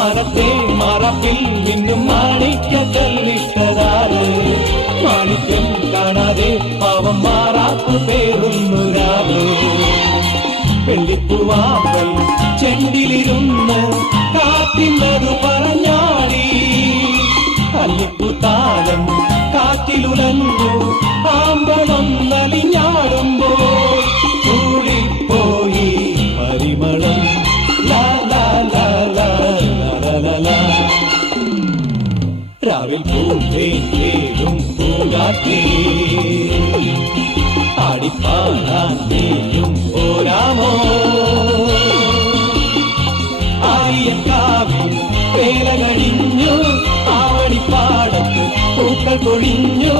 മാനത്തെ മറപ്പിൽ നിന്നും മാണിക്യ കല്ലിട്ടതാറ് മാണിക്യം കാണാതെ പാവം മാറാത്തു പേറുന്നൊരാറ് വെള്ളിപ്പൂവാമ്പൽ ചെണ്ടിലിരുന്ന് കാറ്റില്ലതു പറഞ്ഞാടി അല്ലിപ്പൂത്താലം കാറ്റിലുലഞ്ഞു ആമ്പളം നലിഞ്ഞാടുമ്പോൾ കൂടിപ്പോയി പരിമളം ലാ ലാ ലാ ലാ ലാ ലാ ലാ. രാവിൽ പൂന്തേനും പൂങ്കാറ്റേ ആടിപ്പാടാൻ നീയും പോരാമോ ആര്യക്കാവിൽ വേല കഴിഞ്ഞു ആവണിപ്പാടത്ത് പൂക്കൾ കൊഴിഞ്ഞു